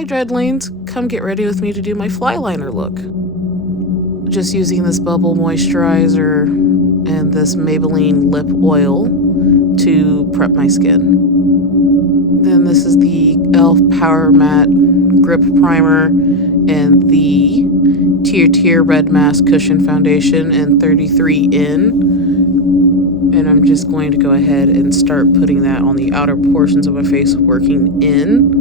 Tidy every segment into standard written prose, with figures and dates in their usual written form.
Hi dread lanes, come get ready with me to do my fly liner look. Just using this bubble moisturizer and this Maybelline lip oil to prep my skin. Then this is the e.l.f. Power Matte Grip Primer and the Tier Red Mask Cushion Foundation in 33N. And I'm just going to go ahead and start putting that on the outer portions of my face, working in.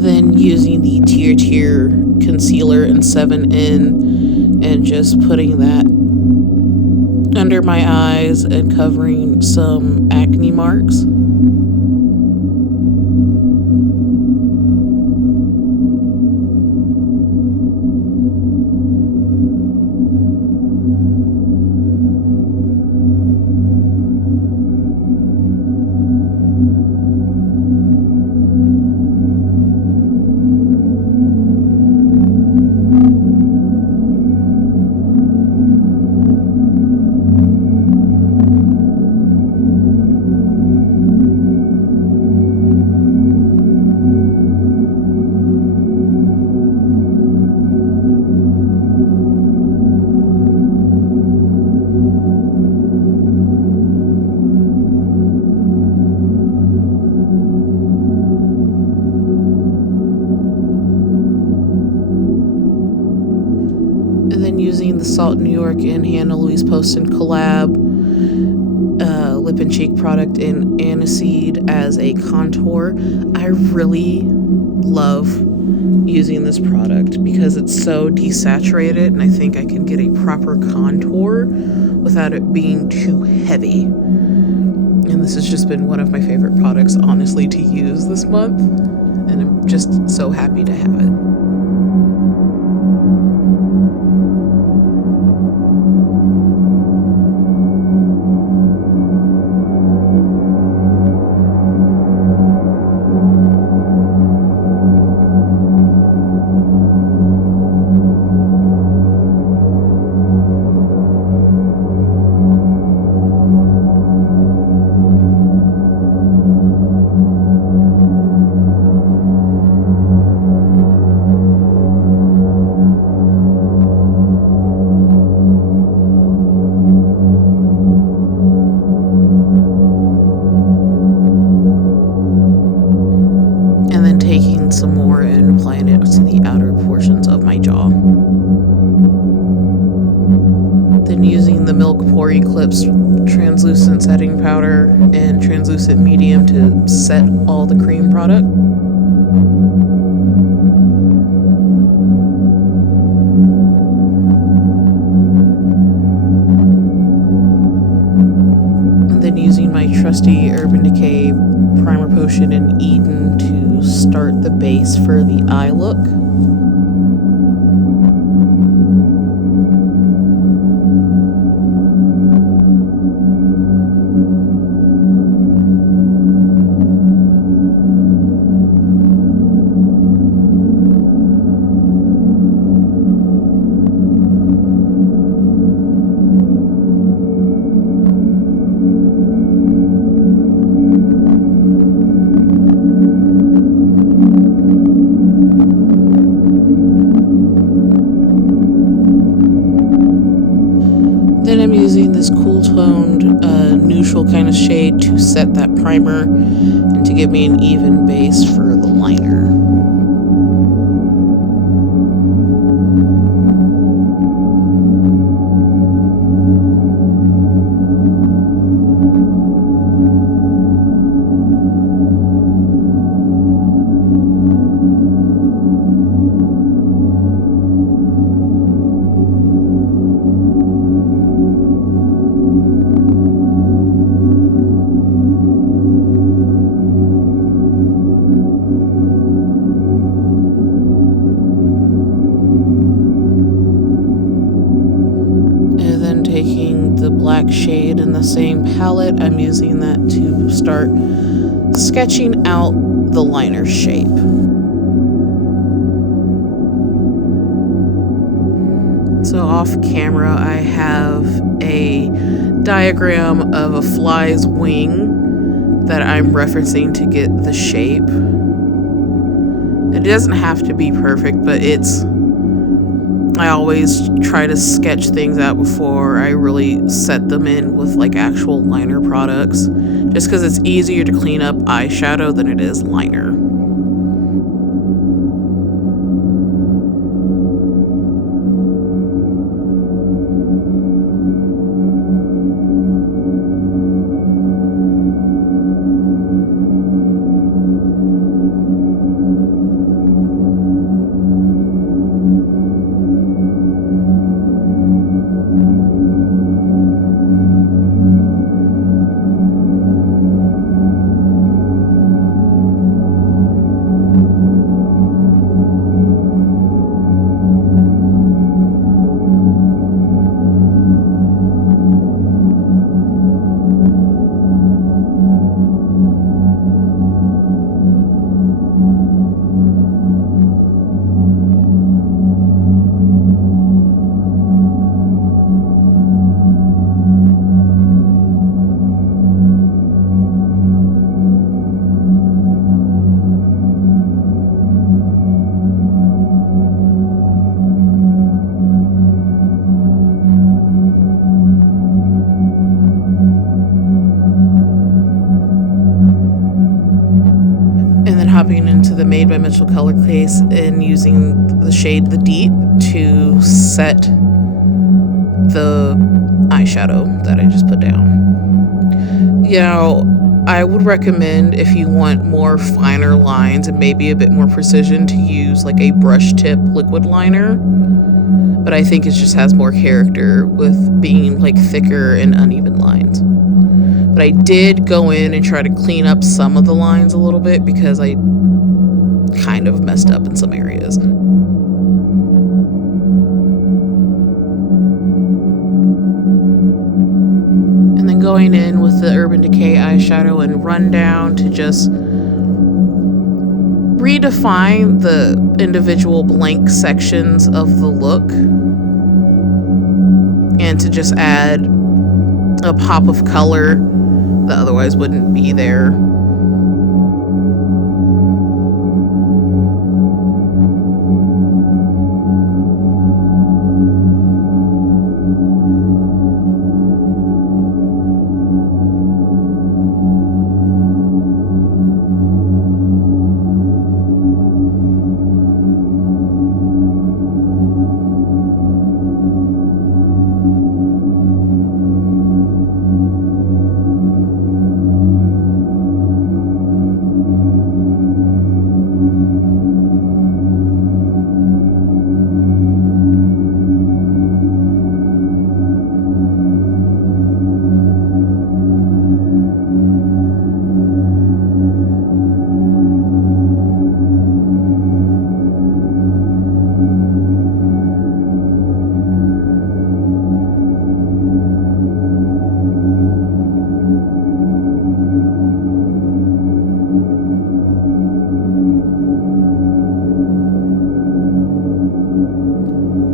Then using the Tier concealer in 7N and just putting that under my eyes and covering some acne marks. And then using the Salt New York and Hannah Louise Poston collab lip and cheek product in Aniseed as a contour. I really love using this product because it's so desaturated, and I think I can get a proper contour without it being too heavy. And this has just been one of my favorite products, honestly, to use this month, and I'm just so happy to have it. And then taking some more and applying it to the outer portions of my jaw. Then using the Milk Pore Eclipse translucent setting powder and translucent medium to set all the cream product. And then using my trusty Urban Decay Primer Potion in Eden to start the base for the eye look. Then I'm using this cool toned neutral kind of shade to set that primer and to give me an even base for the liner. shade in the same palette, I'm using that to start sketching out the liner shape. So off camera, I have a diagram of a fly's wing that I'm referencing to get the shape. It doesn't have to be perfect, but I always try to sketch things out before I really set them in with like actual liner products, just because it's easier to clean up eyeshadow than it is liner. And then hopping into the Made by Mitchell color case and using the shade The Deep to set the eyeshadow that I just put down. You know, I would recommend, if you want more finer lines and maybe a bit more precision, to use like a brush tip liquid liner. But I think it just has more character with being like thicker and uneven lines. But I did go in and try to clean up some of the lines a little bit because I kind of messed up in some areas. And then going in with the Urban Decay eyeshadow and Rundown to just redefine the individual blank sections of the look and to just add a pop of color that otherwise wouldn't be there.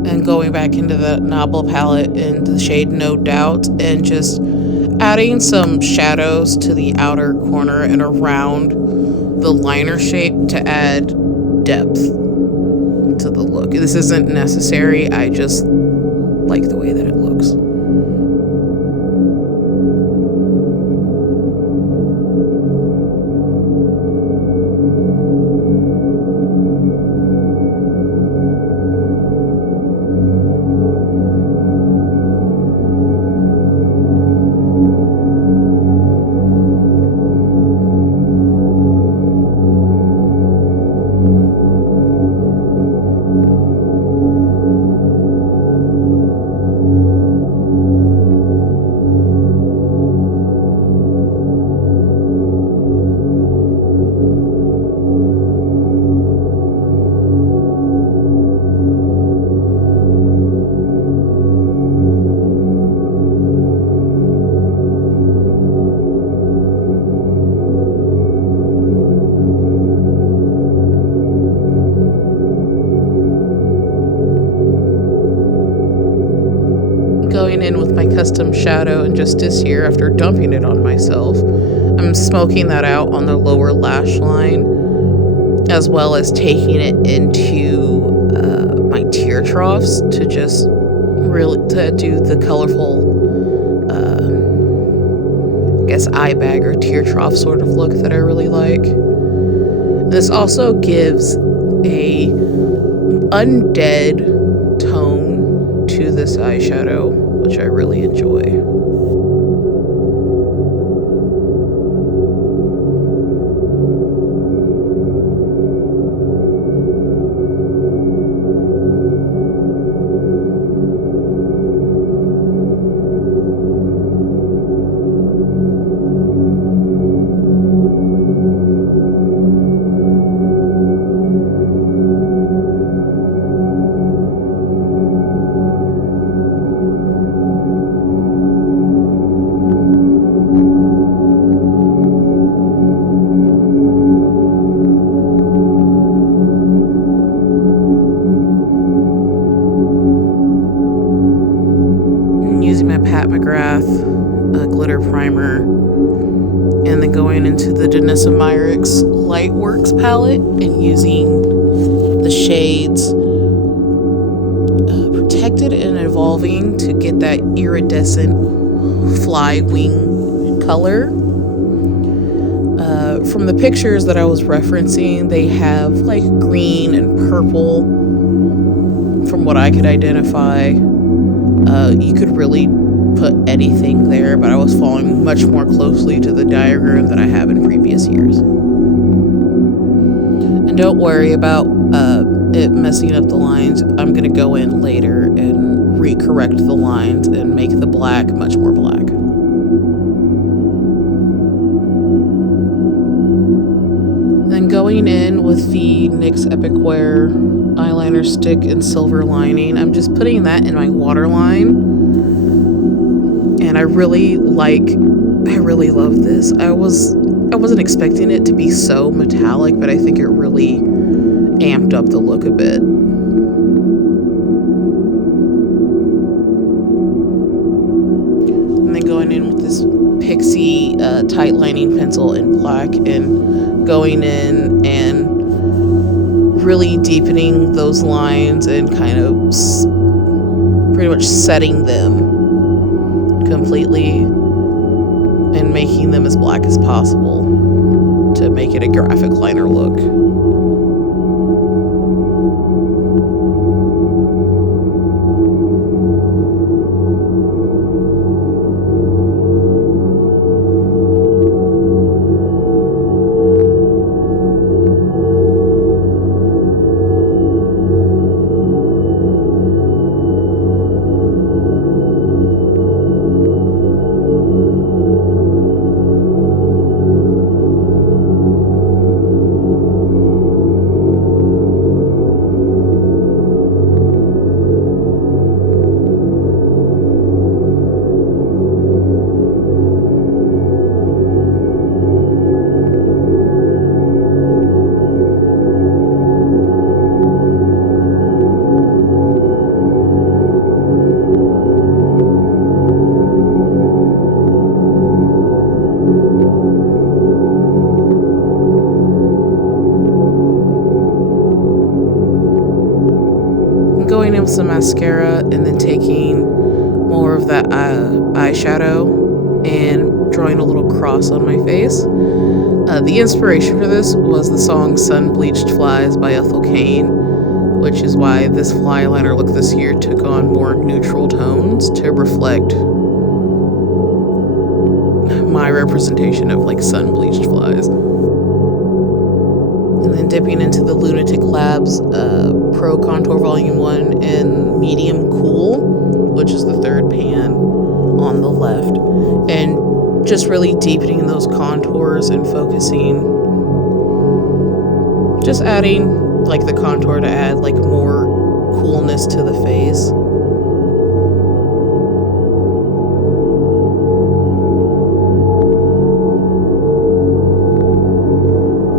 And going back into the Nobble palette in the shade No Doubt and just adding some shadows to the outer corner and around the liner shape to add depth to the look. This isn't necessary, I just like the way that it looks. custom shadow in just this year after dumping it on myself. I'm smoking that out on the lower lash line, as well as taking it into my tear troughs to just really to do the colorful I guess eye bag or tear trough sort of look that I really like. This also gives a undead tone to this eyeshadow, which I really enjoy. Using my Pat McGrath glitter primer, and then going into the Danessa Myricks Lightworks palette and using the shades Protected and Evolving to get that iridescent fly wing color. From the pictures that I was referencing, they have like green and purple from what I could identify. You could really put anything there, but I was following much more closely to the diagram that I have in previous years. And don't worry about it messing up the lines. I'm going to go in later and recorrect the lines and make the black much more black. Then going in with the NYX Epic Wear eyeliner stick and silver lining, I'm just putting that in my waterline, and I really love this. I wasn't expecting it to be so metallic, but I think it really amped up the look a bit. And then going in with this Pixie tight lining pencil in black and going in and really deepening those lines and kind of pretty much setting them completely and making them as black as possible to make it a graphic liner look. Going in with some mascara and then taking more of that eyeshadow and drawing a little cross on my face. The inspiration for this was the song Sun Bleached Flies by Ethel Cain, which is why this fly liner look this year took on more neutral tones to reflect my representation of like sun bleached flies. And then dipping into the Lunatic Labs Pro Contour Volume 1 in Medium Cool, which is the third pan on the left, and just really deepening those contours and focusing, just adding like the contour to add like more coolness to the face.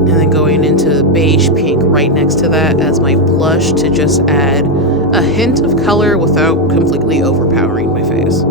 And then going into beige pink right next to that as my blush to just add a hint of color without completely overpowering my face.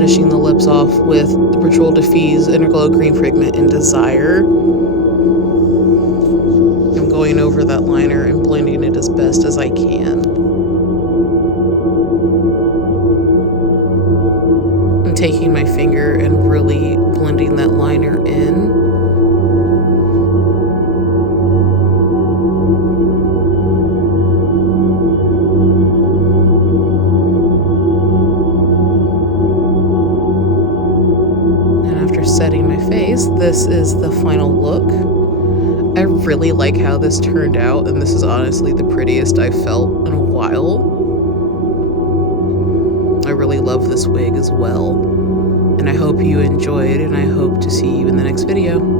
finishing the lips off with the Patrol Diffuse Interglow Green Pigment in Desire. I'm going over that liner and blending it as best as I can. I'm taking my finger and really blending that liner in. Setting my face, this is the final look. I really like how this turned out, and this is honestly the prettiest I've felt in a while. I really love this wig as well, and I hope you enjoyed, and I hope to see you in the next video.